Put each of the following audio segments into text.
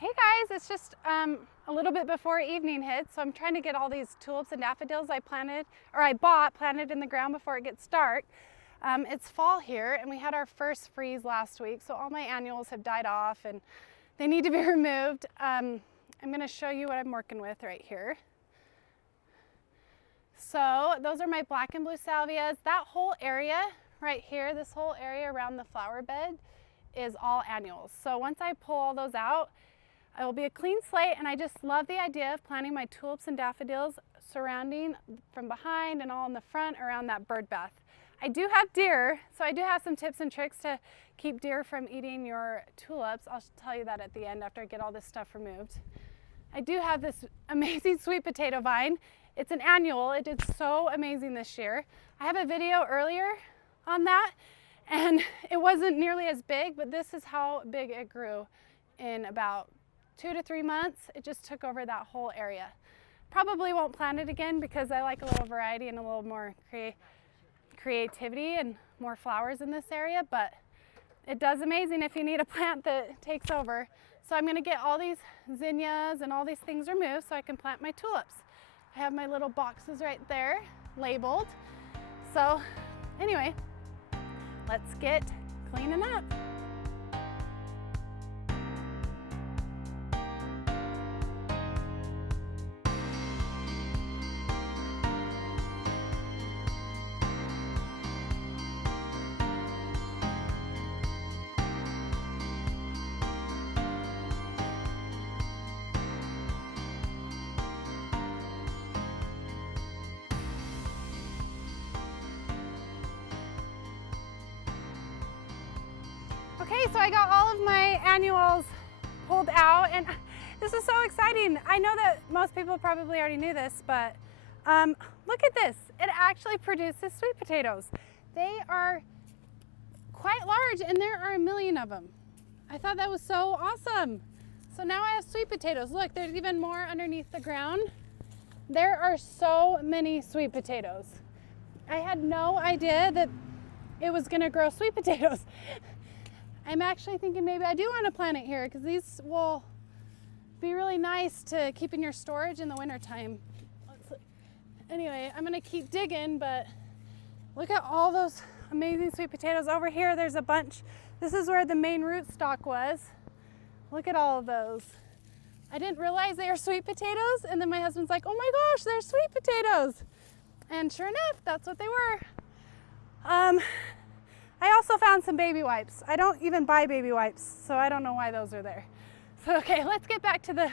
Hey guys, it's just a little bit before evening hits, so I'm trying to get all these tulips and daffodils I planted in the ground before it gets dark. It's fall here and we had our first freeze last week, so all my annuals have died off and they need to be removed. I'm going to show you what I'm working with right here. So those are my black and blue salvias. That whole area right here, this whole area around the flower bed is all annuals. So once I pull all those out, it will be a clean slate, and I just love the idea of planting my tulips and daffodils surrounding from behind and all in the front around that bird bath. I do have deer, so I do have some tips and tricks to keep deer from eating your tulips. I'll tell you that at the end after I get all this stuff removed. I do have this amazing sweet potato vine. It's an annual. It did so amazing this year. I have a video earlier on that, and it wasn't nearly as big, but this is how big it grew in about 2 to 3 months. It just took over that whole area. Probably won't plant it again because I like a little variety and a little more creativity and more flowers in this area, but it does amazing if you need a plant that takes over. So I'm going to get all these zinnias and all these things removed so I can plant my tulips. I have my little boxes right there labeled. So anyway, let's get cleaning up. Okay, so I got all of my annuals pulled out, and this is so exciting. I know that most people probably already knew this, but look at this. It actually produces sweet potatoes. They are quite large, and there are 1 million of them. I thought that was so awesome. So now I have sweet potatoes. Look, there's even more underneath the ground. There are so many sweet potatoes. I had no idea that it was gonna grow sweet potatoes. I'm actually thinking maybe I do want to plant it here because these will be really nice to keep in your storage in the wintertime. Anyway, I'm going to keep digging, but look at all those amazing sweet potatoes. Over here, there's a bunch. This is where the main rootstock was. Look at all of those. I didn't realize they are sweet potatoes, and then my husband's like, oh my gosh, they're sweet potatoes. And sure enough, that's what they were. I also found some baby wipes. I don't even buy baby wipes, so I don't know why those are there. So, okay, let's get back to the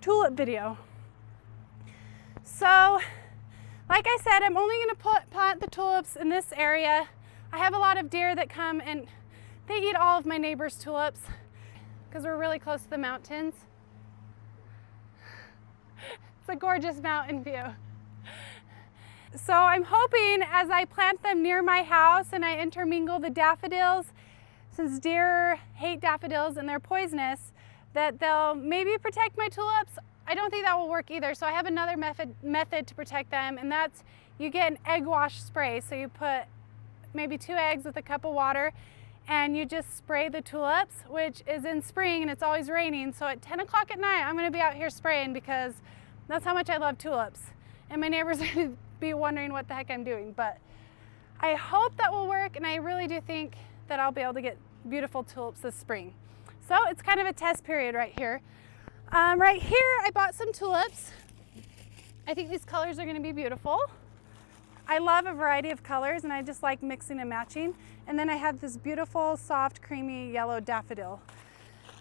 tulip video. So, like I said, I'm only gonna plant the tulips in this area. I have a lot of deer that come and they eat all of my neighbors' tulips because we're really close to the mountains. It's a gorgeous mountain view. So I'm hoping as I plant them near my house and I intermingle the daffodils, since deer hate daffodils and they're poisonous, that they'll maybe protect my tulips. I don't think that will work either. So I have another method to protect them, and that's you get an egg wash spray. So you put maybe 2 eggs with a cup of water and you just spray the tulips, which is in spring and it's always raining. So at 10 o'clock at night, I'm gonna be out here spraying because that's how much I love tulips. And my neighbors are gonna be wondering what the heck I'm doing, but I hope that will work, and I really do think that I'll be able to get beautiful tulips this spring. So it's kind of a test period right here. Right here, I bought some tulips. I think these colors are going to be beautiful. I love a variety of colors, and I just like mixing and matching. And then I have this beautiful, soft, creamy yellow daffodil.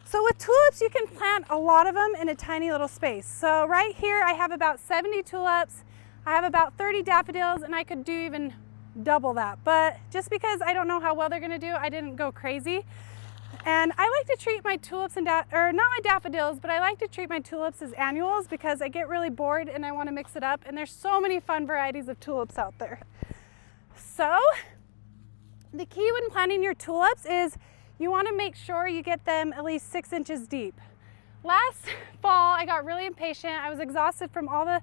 So with tulips, you can plant a lot of them in a tiny little space. So right here, I have about 70 tulips. I have about 30 daffodils, and I could do even double that. But just because I don't know how well they're gonna do, I didn't go crazy. And I like to treat my tulips and not my daffodils, but I like to treat my tulips as annuals because I get really bored and I wanna mix it up. And there's so many fun varieties of tulips out there. So the key when planting your tulips is you wanna make sure you get them at least 6 inches deep. Last fall, I got really impatient. I was exhausted from all the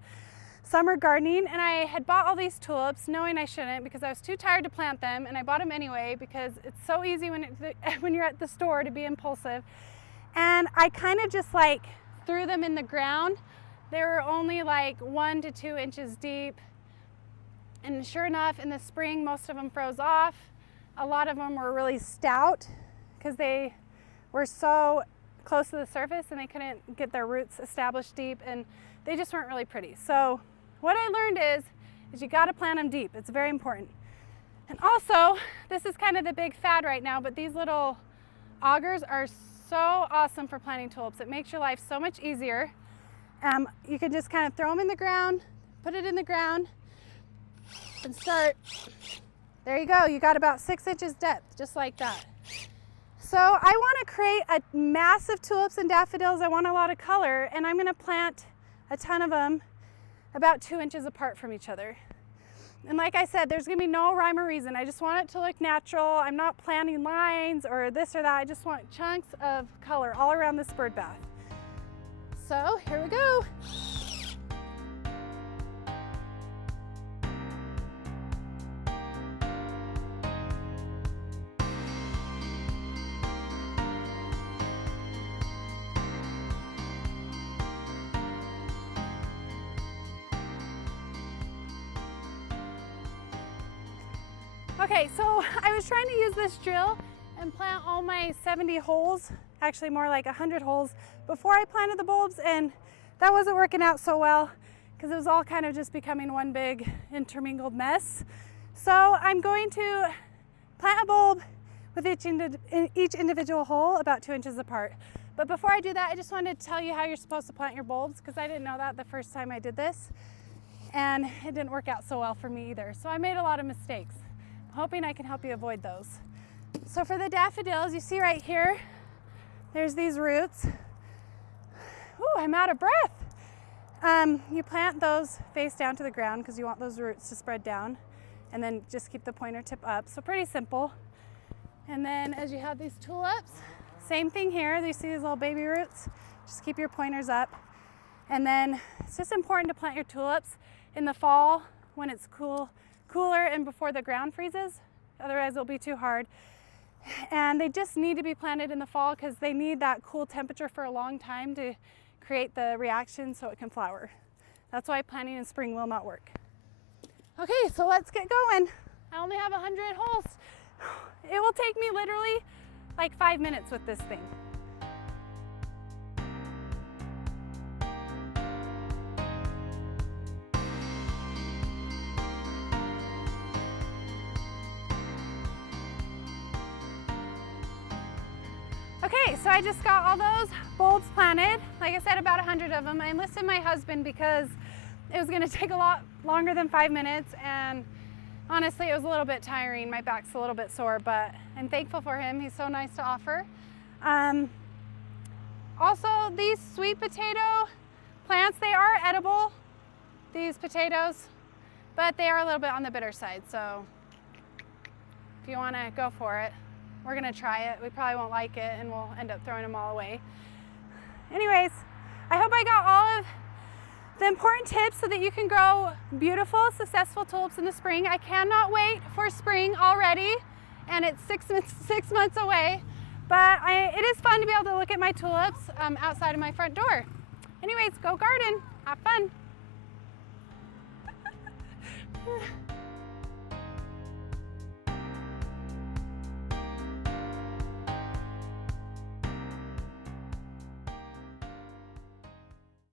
summer gardening, and I had bought all these tulips knowing I shouldn't because I was too tired to plant them, and I bought them anyway because it's so easy when you're at the store to be impulsive. And I kind of just like threw them in the ground. They were only like 1 to 2 inches deep. And sure enough, in the spring, most of them froze off. A lot of them were really stout because they were so close to the surface and they couldn't get their roots established deep, and they just weren't really pretty. So what I learned is you gotta plant them deep. It's very important. And also, this is kind of the big fad right now, but these little augers are so awesome for planting tulips. It makes your life so much easier. You can just kind of throw them in the ground, put it in the ground, and start. There you go. You got about 6 inches depth, just like that. So I want to create a massive tulips and daffodils. I want a lot of color, and I'm going to plant a ton of them about 2 inches apart from each other. And like I said, there's going to be no rhyme or reason. I just want it to look natural. I'm not planting lines or this or that. I just want chunks of color all around this bird bath. So here we go. Okay, so I was trying to use this drill and plant all my 70 holes, actually more like 100 holes, before I planted the bulbs, and that wasn't working out so well because it was all kind of just becoming one big intermingled mess. So I'm going to plant a bulb with each individual hole about 2 inches apart. But before I do that, I just wanted to tell you how you're supposed to plant your bulbs, because I didn't know that the first time I did this, and it didn't work out so well for me either. So I made a lot of mistakes. Hoping I can help you avoid those. So for the daffodils, you see right here, there's these roots. Ooh, I'm out of breath. You plant those face down to the ground because you want those roots to spread down, and then just keep the pointer tip up. So pretty simple. And then as you have these tulips, same thing here. You see these little baby roots? Just keep your pointers up. And then it's just important to plant your tulips in the fall when it's cooler and before the ground freezes, otherwise it'll be too hard. And they just need to be planted in the fall because they need that cool temperature for a long time to create the reaction so it can flower. That's why planting in spring will not work. Okay, so let's get going. I only have 100 holes. It will take me literally like 5 minutes with this thing. Okay, so I just got all those bulbs planted. Like I said, about 100 of them. I enlisted my husband because it was gonna take a lot longer than 5 minutes, and honestly, it was a little bit tiring. My back's a little bit sore, but I'm thankful for him. He's so nice to offer. Also, these sweet potato plants, they are edible, these potatoes, but they are a little bit on the bitter side, so if you wanna go for it, we're gonna try it. We probably won't like it and we'll end up throwing them all away. Anyways, I hope I got all of the important tips so that you can grow beautiful, successful tulips in the spring. I cannot wait for spring already, and it's six months away, but it is fun to be able to look at my tulips outside of my front door. Anyways, go garden, have fun.